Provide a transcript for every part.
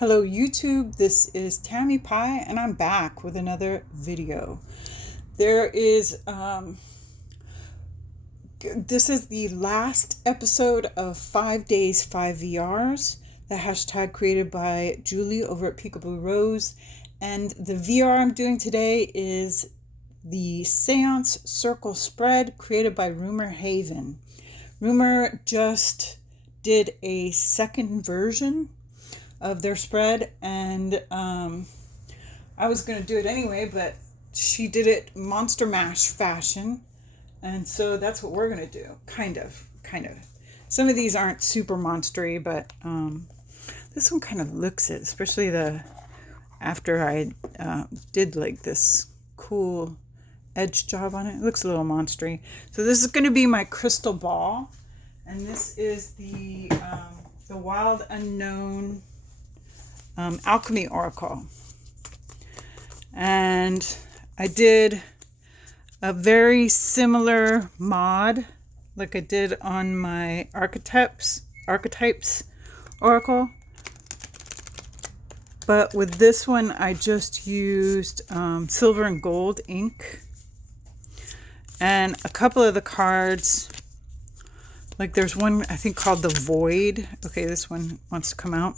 Hello YouTube, this is Tammy Pie and I'm back with another video. This is the last episode of 5 Days 5 VRs, the hashtag created by Julie over at Peekaboo Rose. And the VR I'm doing today is the Seance Circle Spread created by Rumor Haven. Rumor just did a second version of their spread, and I was going to do it anyway, but she did it Monster Mash fashion, and so that's what we're going to do. Kind of. Some of these aren't super monstery, but this one kind of looks it, especially after I did like this cool edge job on it. It looks a little monstery. So this is going to be my crystal ball, and this is the Wild Unknown Alchemy Oracle. And I did a very similar mod like I did on my Archetypes Oracle. But with this one, I just used silver and gold ink. And a couple of the cards, like there's one I think called the Void. Okay, this one wants to come out.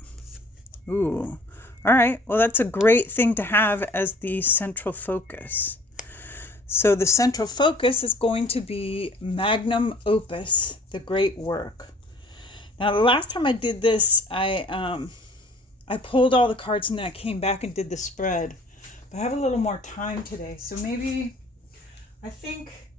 Ooh. All right. Well, that's a great thing to have as the central focus. So the central focus is going to be Magnum Opus, the great work. Now, the last time I did this, I pulled all the cards and then I came back and did the spread. But I have a little more time today. So maybe, I think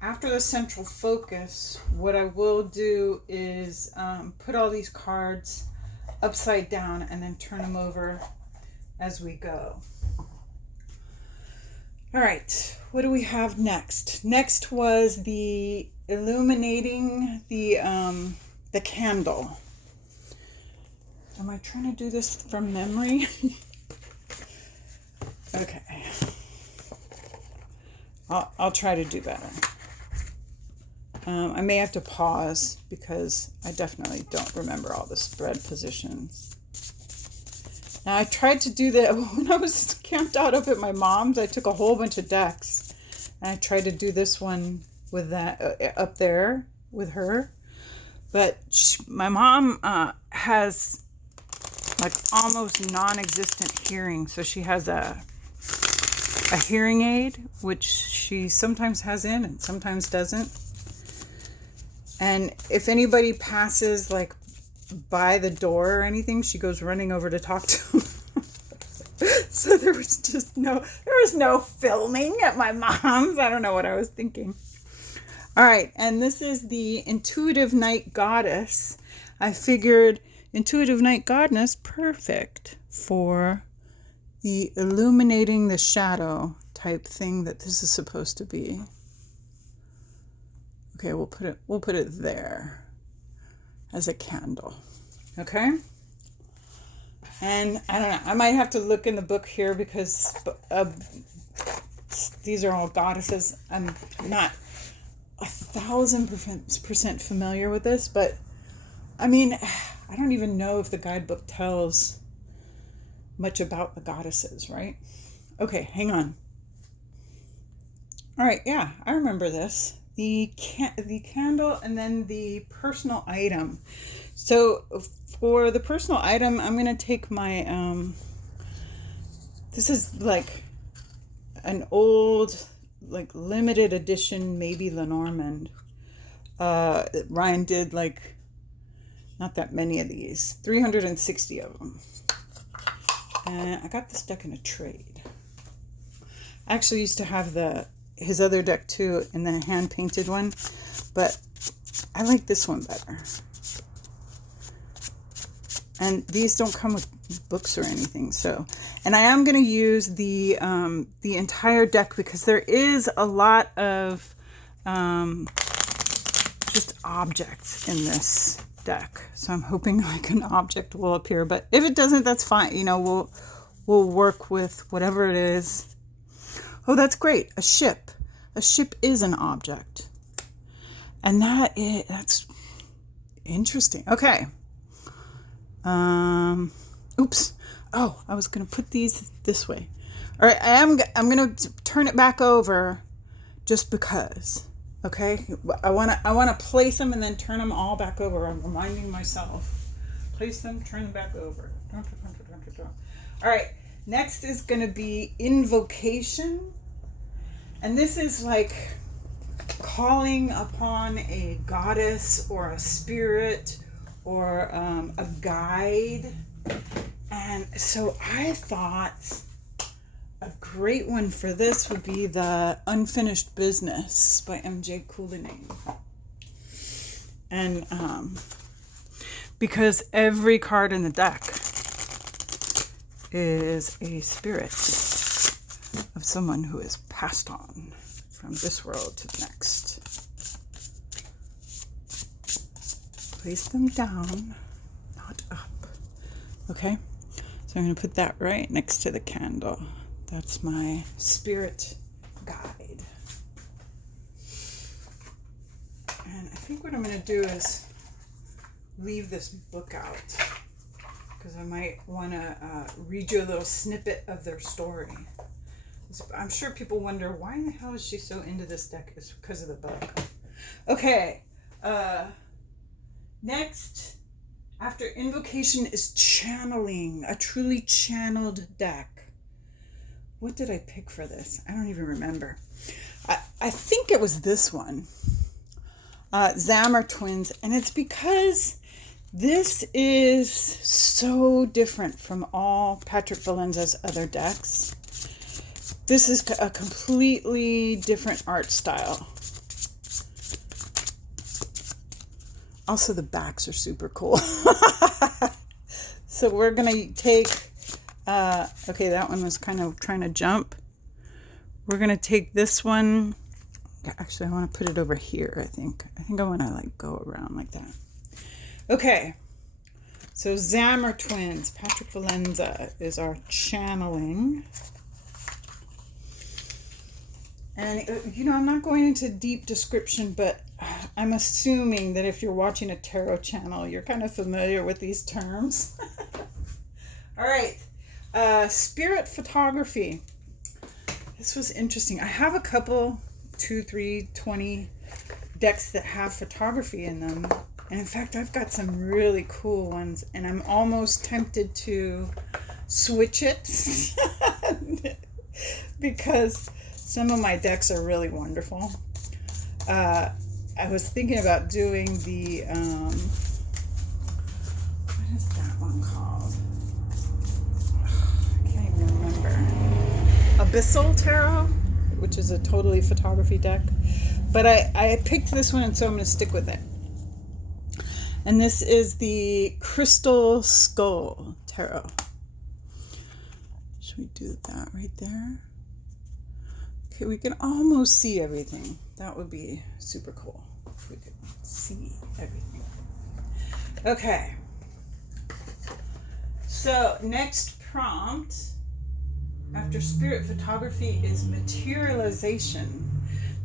after the central focus, what I will do is put all these cards upside down and then turn them over as we go. All right, what do we have next? Next was the illuminating the candle. Am I trying to do this from memory? Okay. I'll try to do better. I may have to pause because I definitely don't remember all the spread positions. Now, I tried to do that when I was camped out up at my mom's. I took a whole bunch of decks and I tried to do this one with that up there with her. But my mom has like almost non-existent hearing. So she has a hearing aid, which she sometimes has in and sometimes doesn't. And if anybody passes like by the door or anything, she goes running over to talk to them. So there was no filming at my mom's. I don't know what I was thinking. All right, and this is the Intuitive Night Goddess. I figured Intuitive Night Goddess perfect for the illuminating the shadow type thing that this is supposed to be. Okay, we'll put it there as a candle. Okay? And I don't know, I might have to look in the book here because these are all goddesses. I'm not 1,000% familiar with this, but I mean, I don't even know if the guidebook tells much about the goddesses, right? Okay, hang on. All right, yeah, I remember this. The candle and then the personal item. So for the personal item, I'm going to take my, this is like an old, like limited edition, maybe Lenormand. Ryan did like, not that many of these, 360 of them. And I got this deck in a trade. I actually used to have his other deck too, in the hand painted one, but I like this one better. And these don't come with books or anything, so. And I am going to use the entire deck because there is a lot of just objects in this deck. So I'm hoping like an object will appear, but if it doesn't, that's fine. You know, we'll work with whatever it is. Oh, that's great. A ship. A ship is an object. And that's interesting. Okay. Oops. Oh, I was going to put these this way. All right, I'm going to turn it back over just because. Okay? I want to place them and then turn them all back over. I'm reminding myself. Place them, turn them back over. All right. Next is going to be invocation. And this is like calling upon a goddess or a spirit or a guide. And so I thought a great one for this would be the Unfinished Business by MJ Coulining. And because every card in the deck is a spirit of someone who is passed on from this world to the next. Place them down, not up. Okay? So I'm going to put that right next to the candle. That's my spirit guide. And I think what I'm going to do is leave this book out, because I might want to read you a little snippet of their story. I'm sure people wonder, why in the hell is she so into this deck? It's because of the book. Okay. Next, after invocation, is channeling. A truly channeled deck. What did I pick for this? I don't even remember. I think it was this one. Zammer Twins. And it's because this is so different from all Patrick Valenza's other decks. This is a completely different art style. Also, the backs are super cool. So we're going to take, okay, that one was kind of trying to jump. We're going to take this one. Actually, I want to put it over here, I think. I want to like go around like that. Okay. So Zammer Twins, Patrick Valenza is our channeling. And, I'm not going into deep description, but I'm assuming that if you're watching a tarot channel, you're kind of familiar with these terms. All right. Spirit photography. This was interesting. I have a couple, 2, 3, 20 decks that have photography in them. And in fact, I've got some really cool ones, and I'm almost tempted to switch it because some of my decks are really wonderful. I was thinking about doing the, what is that one called? I can't even remember. Abyssal Tarot, which is a totally photography deck. But I picked this one, and so I'm going to stick with it. And this is the Crystal Skull Tarot. Should we do that right there? Okay, we can almost see everything. That would be super cool if we could see everything. Okay. So next prompt after spirit photography is materialization.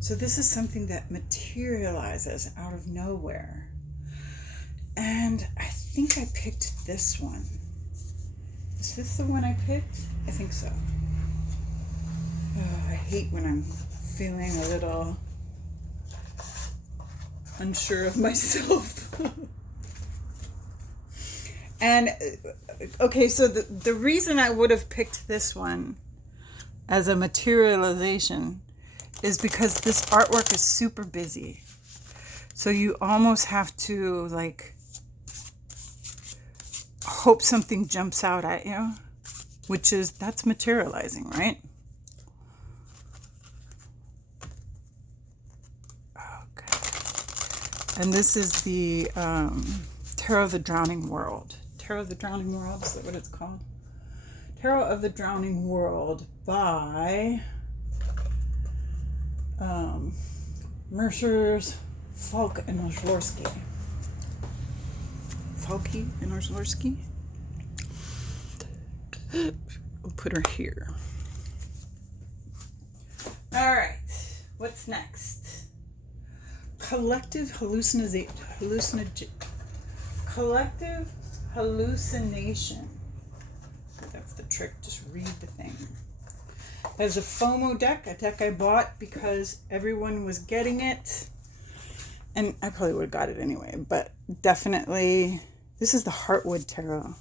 So this is something that materializes out of nowhere. And I think I picked this one. Is this the one I picked? I think so. Oh, I hate when I'm feeling a little unsure of myself. And, okay, so the reason I would have picked this one as a materialization is because this artwork is super busy. So you almost have to, like, hope something jumps out at you, that's materializing, right? Okay. And this is the Tarot of the Drowning World. Tarot of the Drowning World, is that what it's called? Tarot of the Drowning World by Mercer's Falk and Ozlorski. Falky and Ozlorski. We'll put her here. All right. What's next? Collective Hallucination. That's the trick, just read the thing. There's a FOMO deck, a deck I bought because everyone was getting it. And I probably would have got it anyway, but definitely, this is the Heartwood Tarot.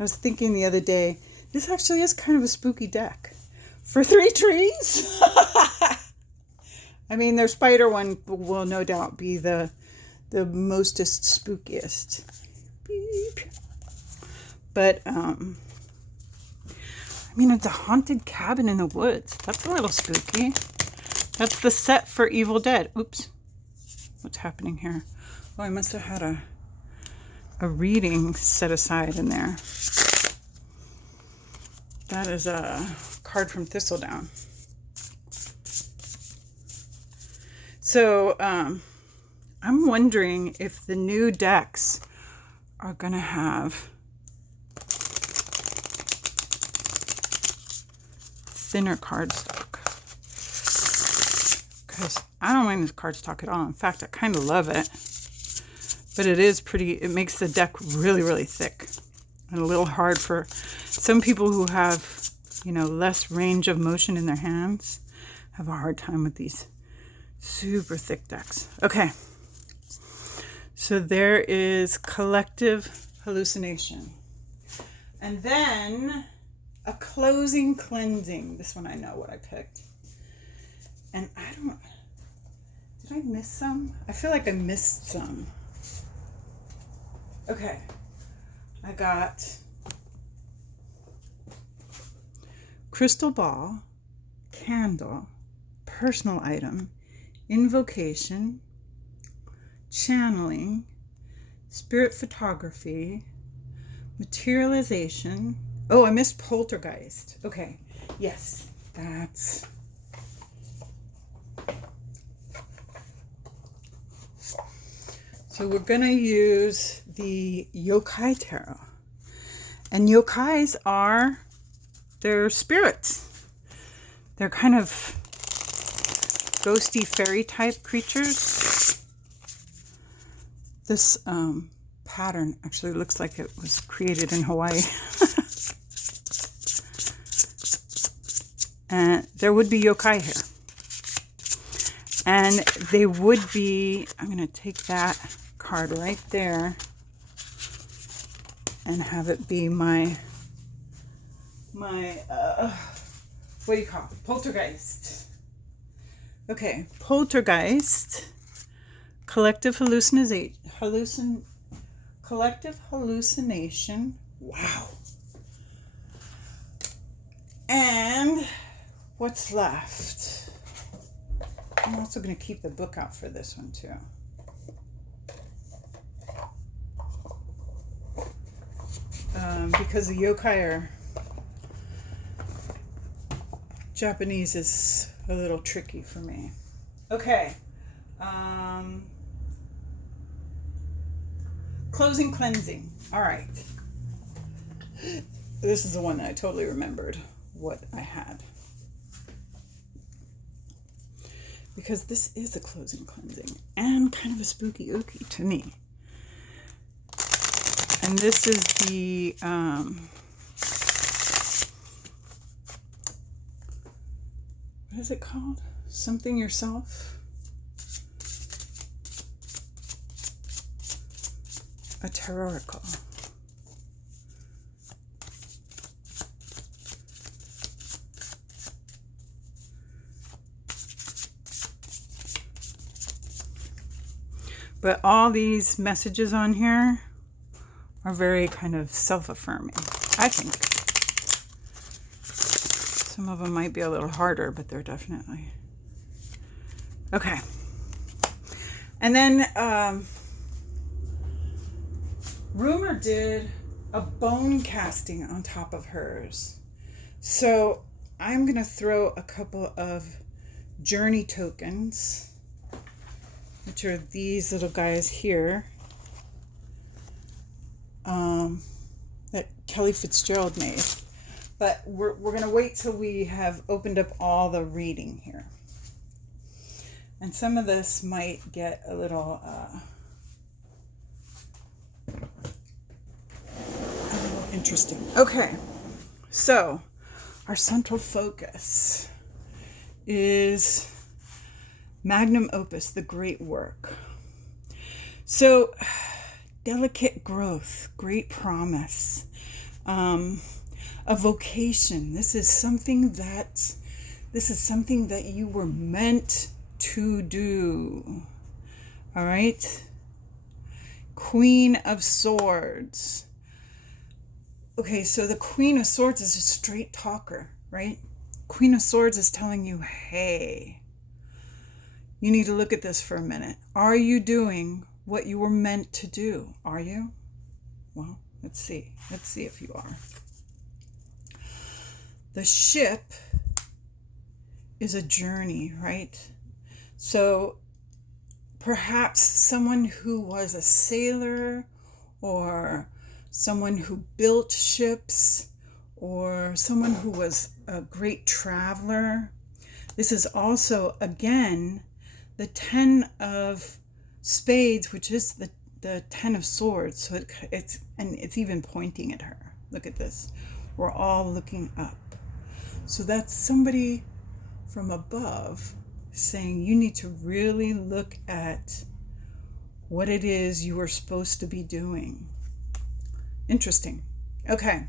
I was thinking the other day, this actually is kind of a spooky deck. For 3 trees? I mean, their spider one will no doubt be the mostest spookiest. Beep. But, I mean, it's a haunted cabin in the woods. That's a little spooky. That's the set for Evil Dead. Oops. What's happening here? Oh, I must have had a reading set aside in there. That is a card from Thistledown. So, I'm wondering if the new decks are going to have thinner cardstock. Because I don't mind this cardstock at all. In fact, I kind of love it. But it is pretty, it makes the deck really, really thick. And a little hard for some people who have, you know, less range of motion in their hands. Have a hard time with these super thick decks. Okay. So there is Collective Hallucination. And then a Closing Cleansing. This one I know what I picked. And did I miss some? I feel like I missed some. Okay. I got Crystal Ball, Candle, Personal Item, Invocation, Channeling, Spirit Photography, Materialization. Oh, I missed Poltergeist. Okay. Yes, that's... So we're going to use the Yokai Tarot. And yokais they're spirits. They're kind of ghosty fairy type creatures. This pattern actually looks like it was created in Hawaii. And there would be yokai here. And they would be, I'm going to take that card right there and have it be my what do you call it? Poltergeist. Okay, Poltergeist, collective hallucination. Wow. And what's left? I'm also going to keep the book out for this one too. Because the yokai are Japanese is a little tricky for me. Okay. Closing Cleansing. All right. This is the one that I totally remembered what I had. Because this is a closing cleansing and kind of a spooky ooky to me. And this is the what is it called? Something Yourself? A tarot oracle. But all these messages on here are very kind of self-affirming, I think. Some of them might be a little harder, but they're definitely... Okay. And then Rumor did a bone casting on top of hers. So I'm going to throw a couple of journey tokens, which are these little guys here, that Kelly Fitzgerald made. But we're going to wait till we have opened up all the reading here. And some of this might get a little Interesting. Okay. So, our central focus is magnum opus, the great work. So, delicate growth, great promise, a vocation. This is something that you were meant to do. All right? Queen of Swords. Okay, so the Queen of Swords is a straight talker, right? Queen of Swords is telling you, hey, you need to look at this for a minute. Are you doing what you were meant to do? Are you? Well, let's see. Let's see if you are. The ship is a journey, right? So perhaps someone who was a sailor or someone who built ships or someone who was a great traveler. This is also, again, the 10 of spades, which is the 10 of swords. So it's even pointing at her. Look at this. We're all looking up. So that's somebody from above saying you need to really look at what it is you were supposed to be doing. Interesting. Okay.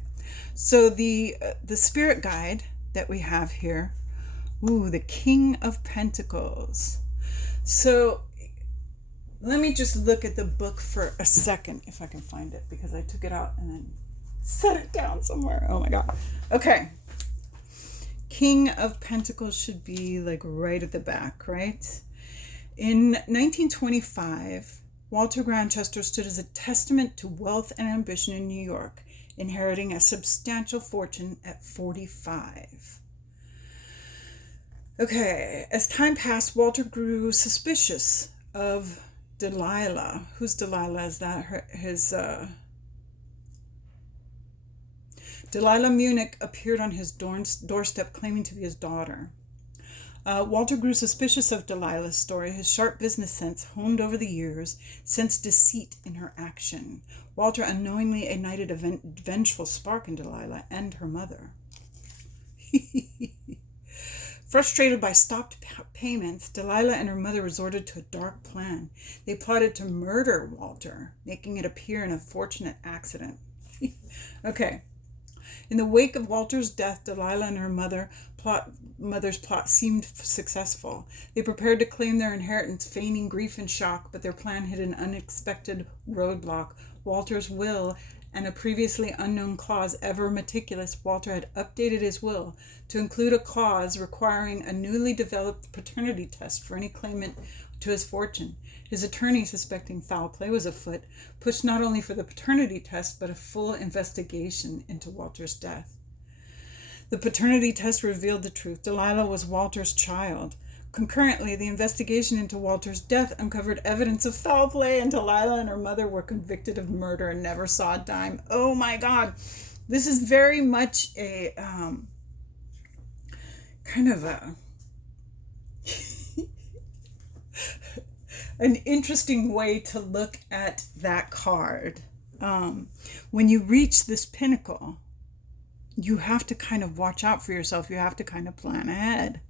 So the spirit guide that we have here, the King of Pentacles. So let me just look at the book for a second, if I can find it, because I took it out and then set it down somewhere. Oh my God. Okay. King of Pentacles should be like right at the back, right? In 1925, Walter Grantchester stood as a testament to wealth and ambition in New York, inheriting a substantial fortune at 45. Okay, as time passed, Walter grew suspicious of Delilah. Who's Delilah? Is that his... Delilah Munich appeared on his doorstep claiming to be his daughter. Walter grew suspicious of Delilah's story. His sharp business sense, honed over the years, sensed deceit in her action. Walter unknowingly ignited a vengeful spark in Delilah and her mother. Frustrated by stopped payments, Delilah and her mother resorted to a dark plan. They plotted to murder Walter, making it appear an unfortunate accident. Okay. In the wake of Walter's death, Delilah and her mother's plot seemed successful. They prepared to claim their inheritance, feigning grief and shock, but their plan hit an unexpected roadblock. Walter's will and a previously unknown clause. Ever meticulous, Walter had updated his will to include a clause requiring a newly developed paternity test for any claimant to his fortune. His attorney, suspecting foul play was afoot, pushed not only for the paternity test, but a full investigation into Walter's death. The paternity test revealed the truth. Delilah was Walter's child. Concurrently, the investigation into Walter's death uncovered evidence of foul play, and Delilah and her mother were convicted of murder and never saw a dime. Oh my God. This is very much a kind of an interesting way to look at that card. When you reach this pinnacle, you have to kind of watch out for yourself. You have to kind of plan ahead.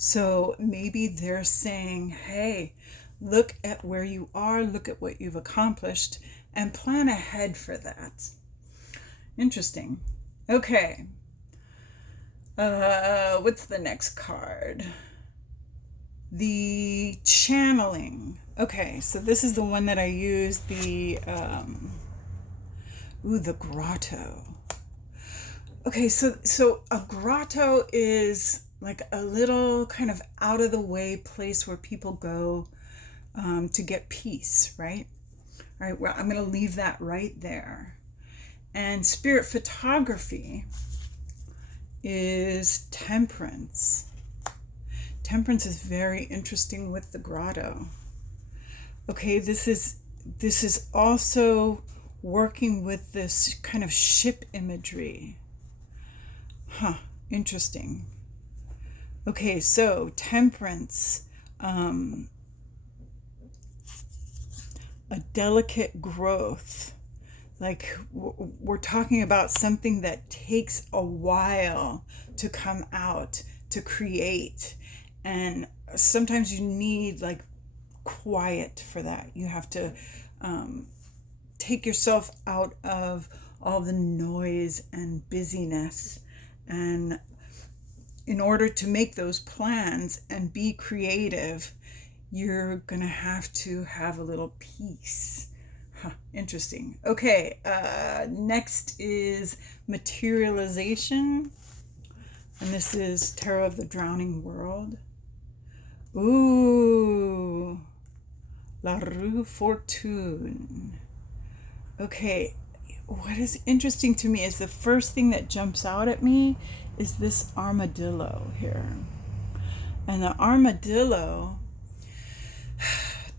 So maybe they're saying, hey, look at where you are, look at what you've accomplished, and plan ahead for that. Interesting. Okay. What's the next card? The channeling. Okay, so this is the one that I used, the grotto. Okay, so a grotto is like a little kind of out of the way place where people go to get peace, right? All right, well, I'm going to leave that right there. And spirit photography is temperance. Temperance is very interesting with the grotto. Okay, this is also working with this kind of ship imagery. Interesting. Okay, so temperance, a delicate growth. Like we're talking about something that takes a while to come out, to create. And sometimes you need like quiet for that. You have to take yourself out of all the noise and busyness. And in order to make those plans and be creative, you're going to have a little peace. Huh, interesting. Okay, next is materialization. And this is Tarot of the Drowning World. Ooh, La Rue Fortune. Okay, what is interesting to me is the first thing that jumps out at me is this armadillo here. And the armadillo,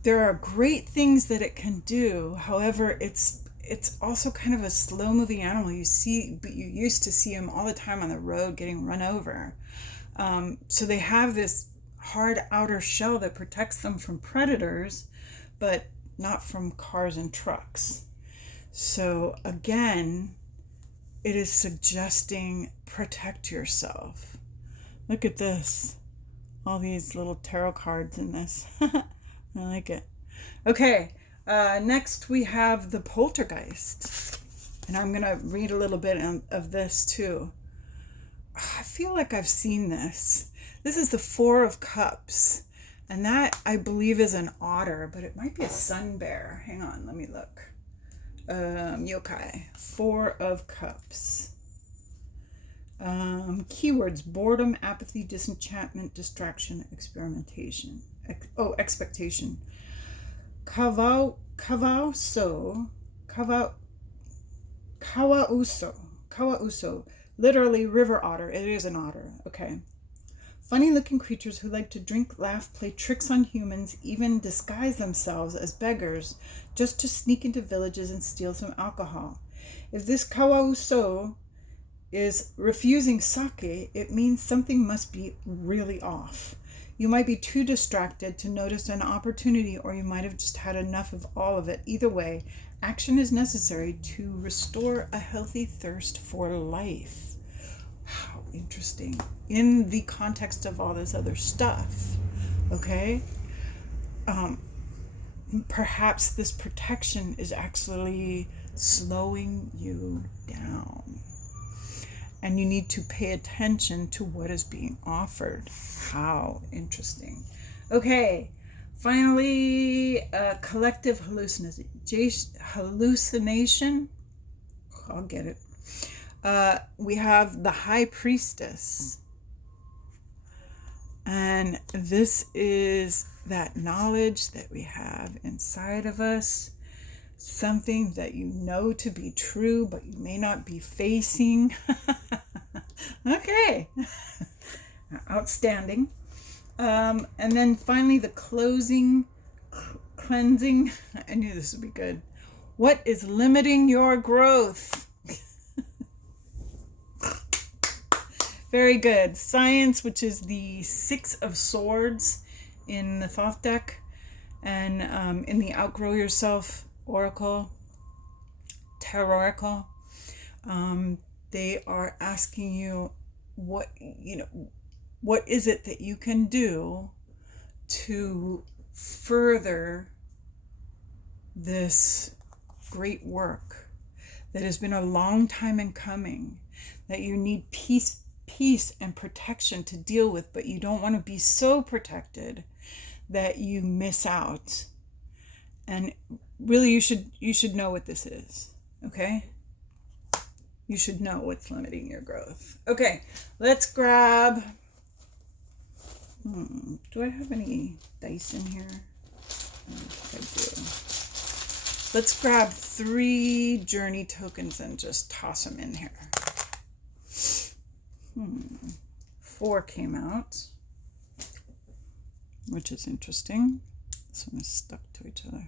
there are great things that it can do. However, it's also kind of a slow moving animal. You used to see them all the time on the road getting run over. So they have this hard outer shell that protects them from predators, but not from cars and trucks. So again, it is suggesting protect yourself. Look at this. All these little tarot cards in this. I like it. Okay, next we have the poltergeist. And I'm going to read a little bit of this too. I feel like I've seen this. This is the Four of Cups. And that, I believe, is an otter, but it might be a sun bear. Hang on, let me look. Yokai. Four of Cups. Keywords: boredom, apathy, disenchantment, distraction, experimentation. Expectation. Kawauso. Literally river otter. It is an otter. Okay. Funny looking creatures who like to drink, laugh, play tricks on humans, even disguise themselves as beggars just to sneak into villages and steal some alcohol. If this Kawauso is refusing sake, it means something must be really off. You might be too distracted to notice an opportunity, or you might have just had enough of all of it. Either way, action is necessary to restore a healthy thirst for life. How interesting. In the context of all this other stuff, okay? Perhaps this protection is actually slowing you down. And you need to pay attention to what is being offered. How interesting. Okay, finally, collective hallucination. I'll get it. We have the High Priestess. And this is that knowledge that we have inside of us. Something that you know to be true, but you may not be facing. Okay. Outstanding. And then finally, the cleansing. I knew this would be good. What is limiting your growth? Very good. Science, which is the Six of Swords in the Thoth deck, and in the Outgrow Yourself Oracle, Tarot Oracle, they are asking you what is it that you can do to further this great work that has been a long time in coming, that you need peace and protection to deal with, but you don't want to be so protected that you miss out. And really, you should know what this is, okay? You should know what's limiting your growth. Okay, let's grab... do I have any dice in here? I think I do. Let's grab 3 journey tokens and just toss them in here. 4 came out, which is interesting. This one is stuck to each other.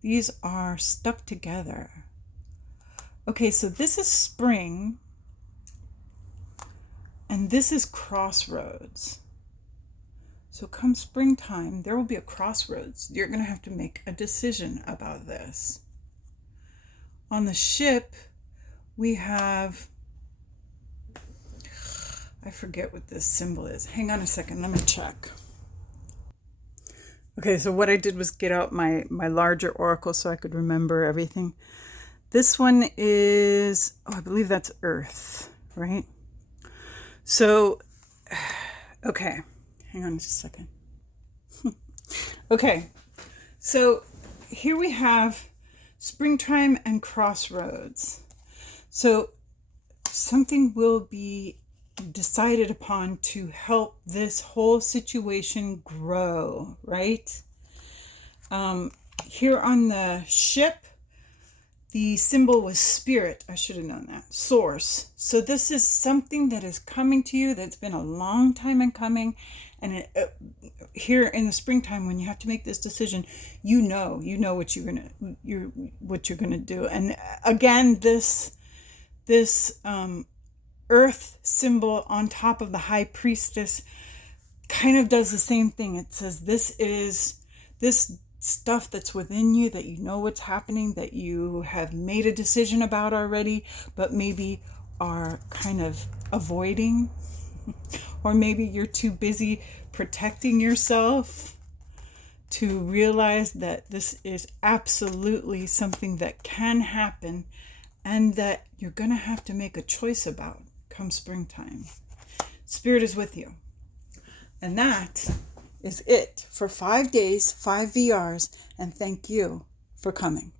These are stuck together. Okay, so this is spring, and this is crossroads. So come springtime, there will be a crossroads. You're going to have to make a decision about this. on the ship, we have, I forget what this symbol is. Hang on a second, let me check. Okay, so what I did was get out my larger oracle so I could remember everything. This one is, I believe that's Earth, right? So, okay, hang on just a second. Okay, so here we have springtime and crossroads. So something will be decided upon to help this whole situation grow, right? Here on the ship, the symbol was spirit. I should have known that. Source. So this is something that is coming to you that's been a long time in coming. And here in the springtime, when you have to make this decision, you know what you're gonna do. And again, this earth symbol on top of the high priestess kind of does the same thing. It says this is this stuff that's within you, that you know what's happening, that you have made a decision about already, but maybe are kind of avoiding, or maybe you're too busy protecting yourself to realize that this is absolutely something that can happen and that you're going to have to make a choice about come springtime. Spirit is with you. And that is it for 5 days, 5 VRs, and thank you for coming.